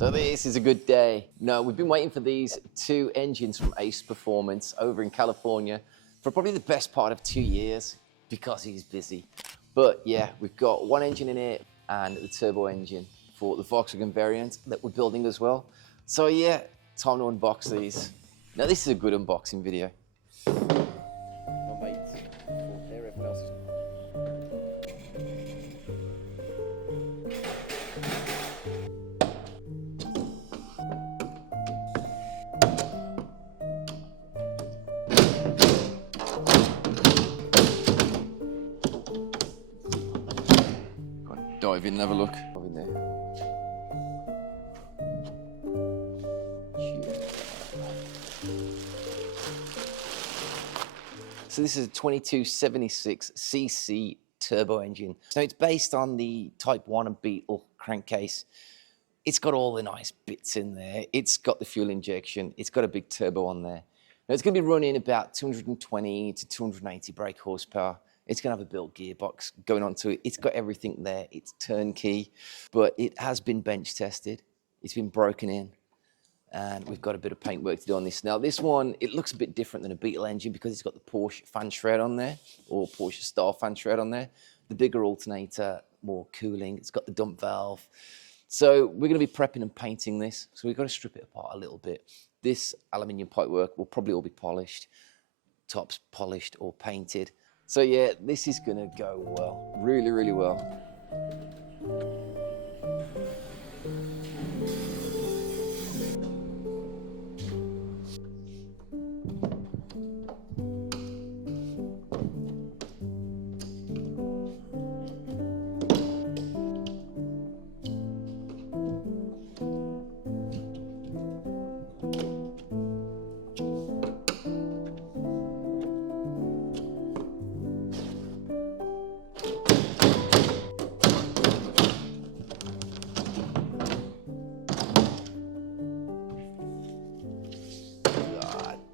So this is a good day. No, we've been waiting for these two engines from Ace Performance over in California for probably the best part of 2 years because he's busy. But yeah, we've got one engine in here and the turbo engine for the Volkswagen variant that we're building as well. So yeah, time to unbox these. Now this is a good unboxing video. My mates, everyone else is dive in and have a look. In there. So this is a 2276cc turbo engine. So it's based on the Type 1 and Beetle crankcase. It's got all the nice bits in there. It's got the fuel injection. It's got a big turbo on there. Now it's going to be running about 220 to 280 brake horsepower. It's going to have a built gearbox going onto it. It's got everything there. It's turnkey, but it has been bench tested. It's been broken in, and we've got a bit of paint work to do on this. Now, this one, it looks a bit different than a Beetle engine because it's got the Porsche fan shroud on there, or Porsche style fan shroud on there. The bigger alternator, more cooling. It's got the dump valve. So we're going to be prepping and painting this. So we've got to strip it apart a little bit. This aluminium pipework will probably all be polished, tops polished or painted. So yeah, this is gonna go well, really, really well.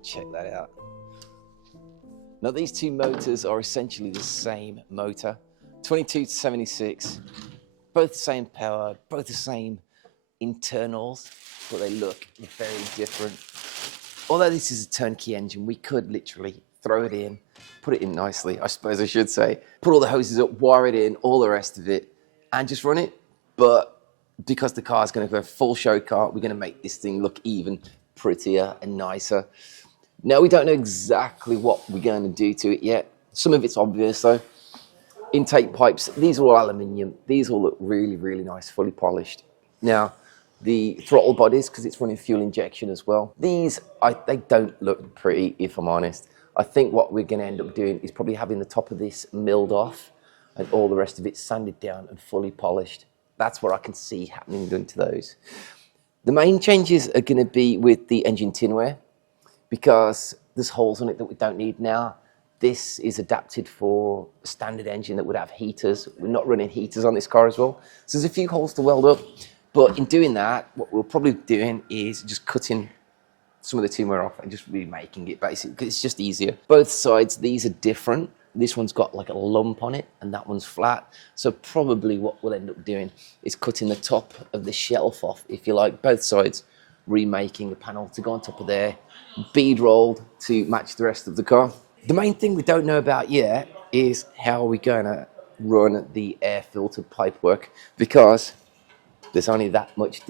Check that out. Now these two motors are essentially the same motor, 22 to 76, both the same power, both the same internals, but they look very different. Although this is a turnkey engine, we could literally throw it in, put it in nicely, I suppose I should say, put all the hoses up, wire it in, all the rest of it, and just run it. But because the car is going to go full show car, we're going to make this thing look even prettier and nicer. Now, we don't know exactly what we're going to do to it yet. Some of it's obvious, though. Intake pipes, these are all aluminium. These all look really, really nice, fully polished. Now, the throttle bodies, because it's running fuel injection as well, these, they don't look pretty, if I'm honest. I think what we're going to end up doing is probably having the top of this milled off and all the rest of it sanded down and fully polished. That's what I can see happening done to those. The main changes are going to be with the engine tinware, because there's holes on it that we don't need now. This is adapted for a standard engine that would have heaters. We're not running heaters on this car as well. So there's a few holes to weld up. But in doing that, what we'll probably be doing is just cutting some of the tinware off and just remaking it basically, because it's just easier. Both sides, these are different. This one's got like a lump on it and that one's flat. So probably what we'll end up doing is cutting the top of the shelf off, if you like, both sides, remaking a panel to go on top of there, bead rolled to match the rest of the car. The main thing we don't know about yet is how we're going to run the air filter pipework, because there's only that much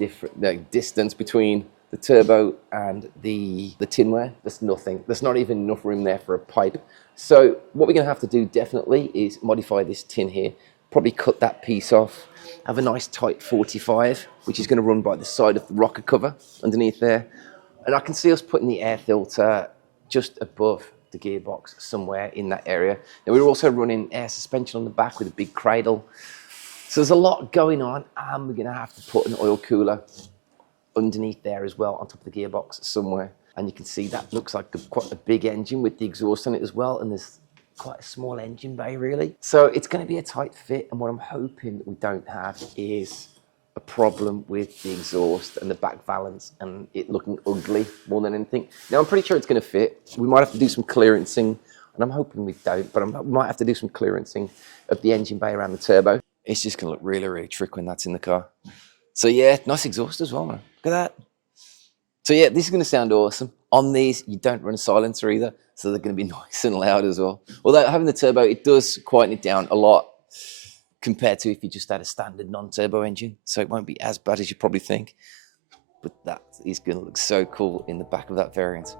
distance between the turbo and the tinware. There's nothing. There's not even enough room there for a pipe. So what we're going to have to do definitely is modify this tin here, probably cut that piece off, have a nice tight 45, which is going to run by the side of the rocker cover underneath there. And I can see us putting the air filter just above the gearbox somewhere in that area. And we're also running air suspension on the back with a big cradle. So there's a lot going on, and we're going to have to put an oil cooler underneath there as well on top of the gearbox somewhere. And you can see that looks like quite a big engine with the exhaust on it as well. And there's quite a small engine bay really. So it's going to be a tight fit, and what I'm hoping that we don't have is a problem with the exhaust and the back valance and it looking ugly more than anything. Now I'm pretty sure it's going to fit. We might have to do some clearancing, and I'm hoping we don't, but we might have to do some clearancing of the engine bay around the turbo. It's just going to look really, really tricky when that's in the car. So yeah, nice exhaust as well, man. Look at that. So yeah, this is going to sound awesome. On these, you don't run a silencer either, so they're going to be nice and loud as well. Although having the turbo, it does quieten it down a lot compared to if you just had a standard non-turbo engine. So it won't be as bad as you probably think. But that is going to look so cool in the back of that variant.